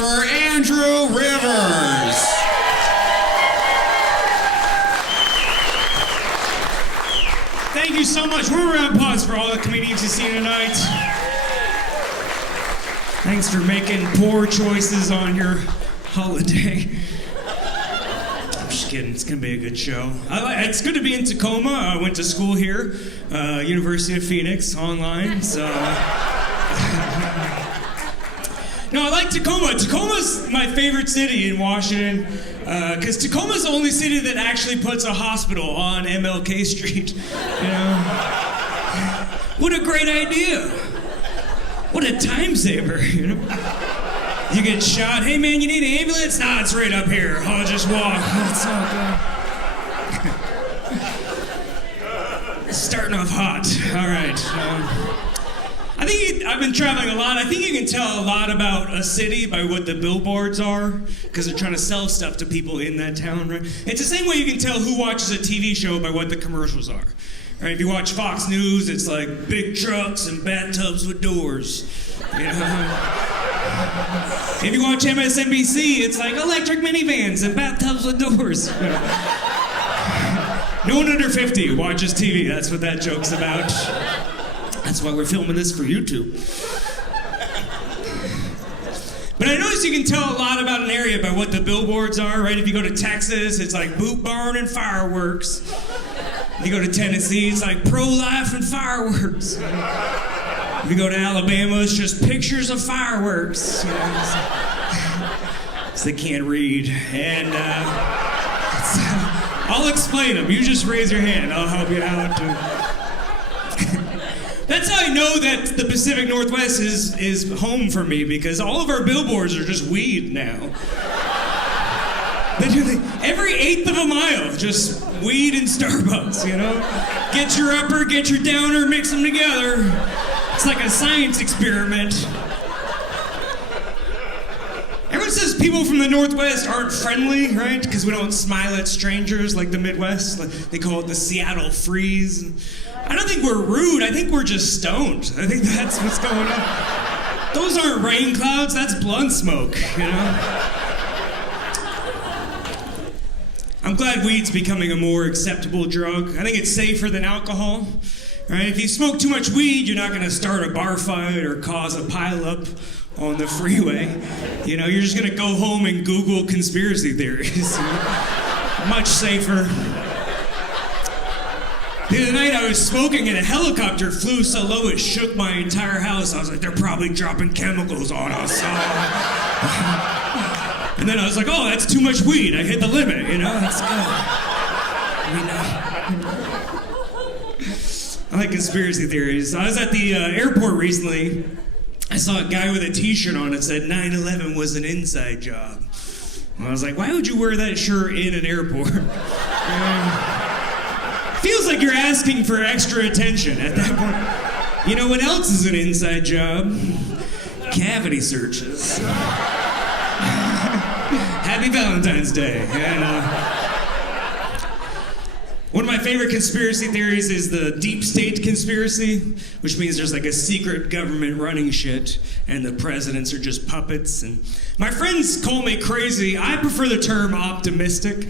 for Andrew Rivers. Thank you so much. One round of applause for all the comedians you see tonight. Thanks for making poor choices on your holiday. I'm just kidding. It's going to be a good show. It's good to be in Tacoma. I went to school here, University of Phoenix, online. So, no, I like Tacoma. Tacoma's my favorite city in Washington because Tacoma's the only city that actually puts a hospital on MLK Street. You know, what a great idea! What a time saver, you know? You get shot, hey man, you need an ambulance? Nah, it's right up here. I'll just walk. That's all good. Starting off hot. All right. I think I've been traveling a lot. I think you can tell a lot about a city by what the billboards are, because they're trying to sell stuff to people in that town, right? It's the same way you can tell who watches a TV show by what the commercials are. Right, if you watch Fox News, it's like big trucks and bathtubs with doors. You know? If you watch MSNBC, it's like electric minivans and bathtubs with doors. You know? No one under 50 watches TV. That's what that joke's about. That's why we're filming this for YouTube. But I noticed you can tell a lot about an area by what the billboards are, right? If you go to Texas, it's like boot barn and fireworks. If you go to Tennessee, it's like pro-life and fireworks. If you go to Alabama, it's just pictures of fireworks. You know, so they can't read. And I'll explain them. You just raise your hand. I'll help you out. That's how I know that the Pacific Northwest is home for me, because all of our billboards are just weed now. Every eighth of a mile, just weed and Starbucks, you know? Get your upper, get your downer, mix them together. It's like a science experiment. Everyone says people from the Northwest aren't friendly, right? Because we don't smile at strangers like the Midwest. They call it the Seattle freeze. I don't think we're rude. I think we're just stoned. I think that's what's going on. Those aren't rain clouds. That's blunt smoke, you know? I'm glad weed's becoming a more acceptable drug. I think it's safer than alcohol, right? If you smoke too much weed, you're not going to start a bar fight or cause a pileup on the freeway. You know, you're just going to go home and Google conspiracy theories. Much safer. The other night I was smoking and a helicopter flew so low it shook my entire house. I was like, they're probably dropping chemicals on us. And then I was like, oh, that's too much weed. I hit the limit, you know? That's good. I like conspiracy theories. I was at the airport recently. I saw a guy with a t-shirt on that said 9/11 was an inside job. And I was like, why would you wear that shirt in an airport? Feels like you're asking for extra attention at that point. You know what else is an inside job? Cavity searches. Happy Valentine's Day. And, one of my favorite conspiracy theories is the deep state conspiracy, which means there's like a secret government running shit and the presidents are just puppets. And my friends call me crazy. I prefer the term optimistic.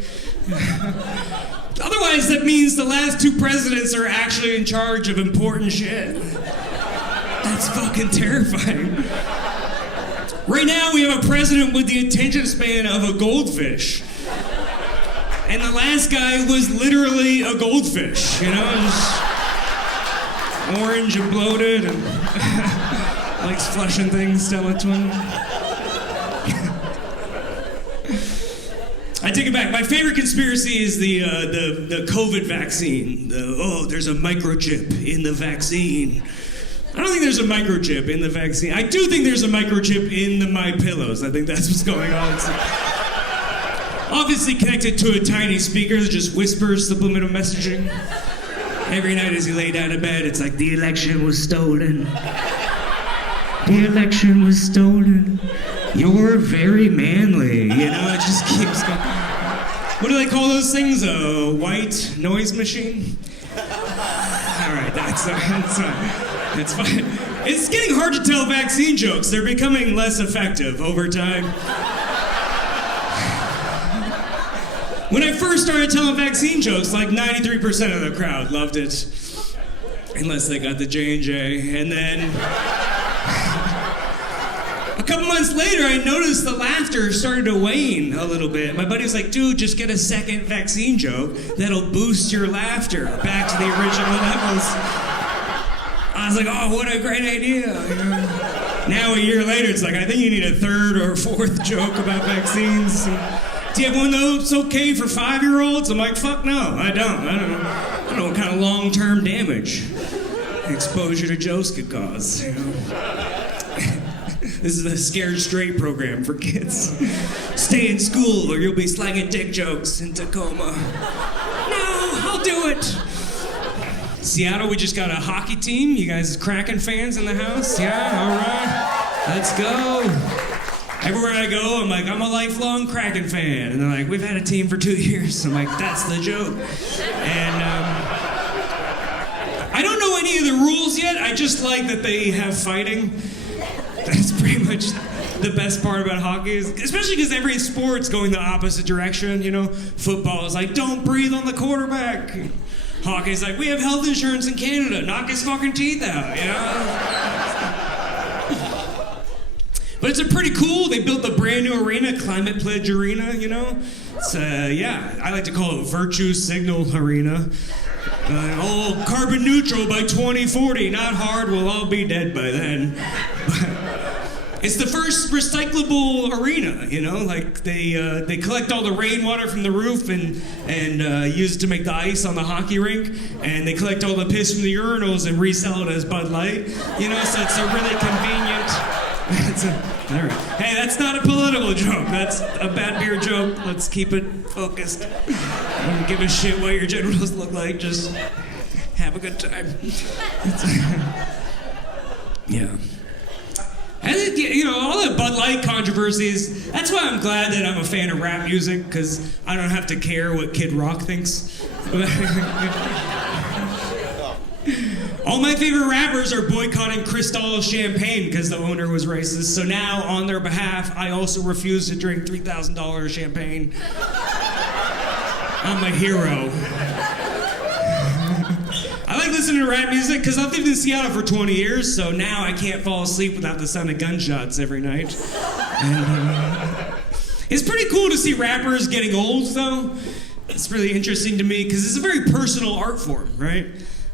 Otherwise, that means the last two presidents are actually in charge of important shit. That's fucking terrifying. Right now, we have a president with the attention span of a goldfish. And the last guy was literally a goldfish, you know? Just orange and bloated and likes flushing things, Stella Twin. I take it back. My favorite conspiracy is the COVID vaccine. There's a microchip in the vaccine. I don't think there's a microchip in the vaccine. I do think there's a microchip in the My Pillows. I think that's what's going on. It's obviously connected to a tiny speaker that just whispers subliminal messaging. Every night as you lay down to bed, it's like, the election was stolen. The election was stolen. You're very manly. You know, it just keeps going. What do they call those things? A white noise machine? All right, that's fine. It's getting hard to tell vaccine jokes. They're becoming less effective over time. When I first started telling vaccine jokes, like 93% of the crowd loved it. Unless they got the J&J. And then a couple months later, I noticed the laughter started to wane a little bit. My buddy was like, dude, just get a second vaccine joke. That'll boost your laughter back to the original levels. I was like, oh, what a great idea. You know? Now, a year later, it's like, I think you need a third or fourth joke about vaccines. Do you have one that's okay for 5-year-olds? I'm like, fuck no, I don't. I don't know what kind of long-term damage exposure to jokes could cause. You know? This is a Scared Straight program for kids. Stay in school or you'll be slanging dick jokes in Tacoma. No, I'll do it. Seattle, we just got a hockey team. You guys Kraken fans in the house? Yeah, all right. Let's go. Everywhere I go, I'm like, I'm a lifelong Kraken fan. And they're like, we've had a team for 2 years. I'm like, that's the joke. And I don't know any of the rules yet. I just like that they have fighting. That's pretty much the best part about hockey, especially because every sport's going the opposite direction, you know? Football is like, don't breathe on the quarterback. Hockey's like, we have health insurance in Canada. Knock his fucking teeth out, you know? But it's a pretty cool. They built a brand new arena, Climate Pledge Arena, you know? It's, yeah, I like to call it Virtue Signal Arena. Carbon neutral by 2040. Not hard, we'll all be dead by then. It's the first recyclable arena, you know? Like, they collect all the rainwater from the roof and use it to make the ice on the hockey rink. And they collect all the piss from the urinals and resell it as Bud Light. You know, so it's a really convenient... all right. Hey, that's not a political joke. That's a bad beer joke. Let's keep it focused. I don't give a shit what your genitals look like. Just have a good time. Yeah. I think, you know, all the Bud Light controversies, that's why I'm glad that I'm a fan of rap music, because I don't have to care what Kid Rock thinks. All my favorite rappers are boycotting Cristal champagne because the owner was racist. So now, on their behalf, I also refuse to drink $3,000 champagne. I'm a hero. I like listening to rap music because I've lived in Seattle for 20 years, so now I can't fall asleep without the sound of gunshots every night. And, it's pretty cool to see rappers getting old, though. It's really interesting to me because it's a very personal art form, right?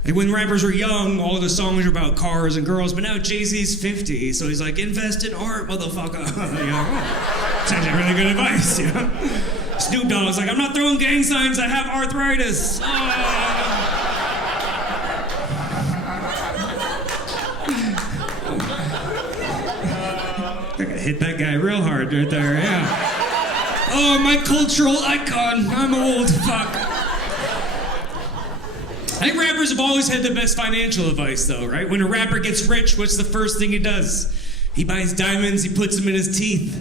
Like when rappers were young, all the songs were about cars and girls, but now Jay-Z's 50, so he's like, invest in art, motherfucker. You know? It's actually really good advice, you know? Snoop Dogg's like, I'm not throwing gang signs, I have arthritis. I hit that guy real hard right there, yeah. Oh, my cultural icon, I'm old, fuck. I think rappers have always had the best financial advice, though, right? When a rapper gets rich, what's the first thing he does? He buys diamonds, he puts them in his teeth.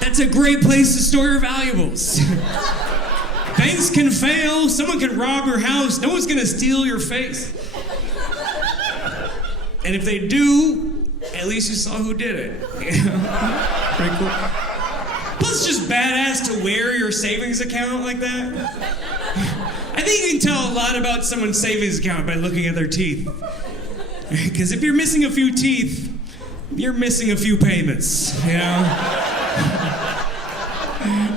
That's a great place to store your valuables. Banks can fail, someone can rob your house, no one's gonna steal your face. And if they do, at least you saw who did it. You know? Pretty cool. Plus, it's just badass to wear your savings account like that. I think you can tell a lot about someone's savings account by looking at their teeth. Because if you're missing a few teeth, you're missing a few payments, you know?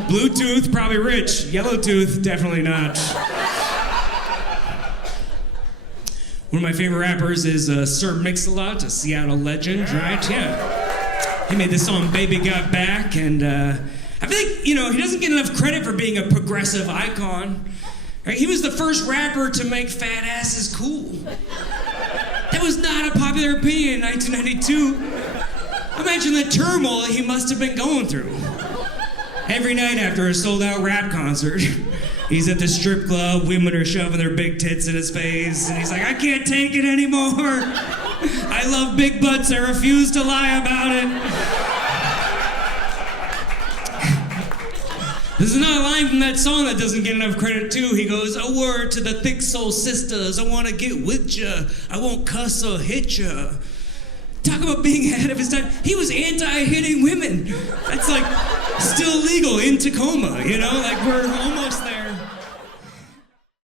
Blue tooth, probably rich. Yellow tooth, definitely not. One of my favorite rappers is Sir Mix-a-Lot, a Seattle legend, right? Yeah. He made this song, Baby Got Back, and I think, you know, he doesn't get enough credit for being a progressive icon. Right? He was the first rapper to make fat asses cool. That was not a popular opinion in 1992. Imagine the turmoil he must have been going through. Every night after a sold-out rap concert, he's at the strip club, women are shoving their big tits in his face, and he's like, I can't take it anymore. I love big butts, I refuse to lie about it. There's another line from that song that doesn't get enough credit too. He goes, a word to the thick soul sisters, I wanna get with ya, I won't cuss or hit ya. Talk about being ahead of his time. He was anti-hitting women. That's like still legal in Tacoma, you know? Like we're almost there.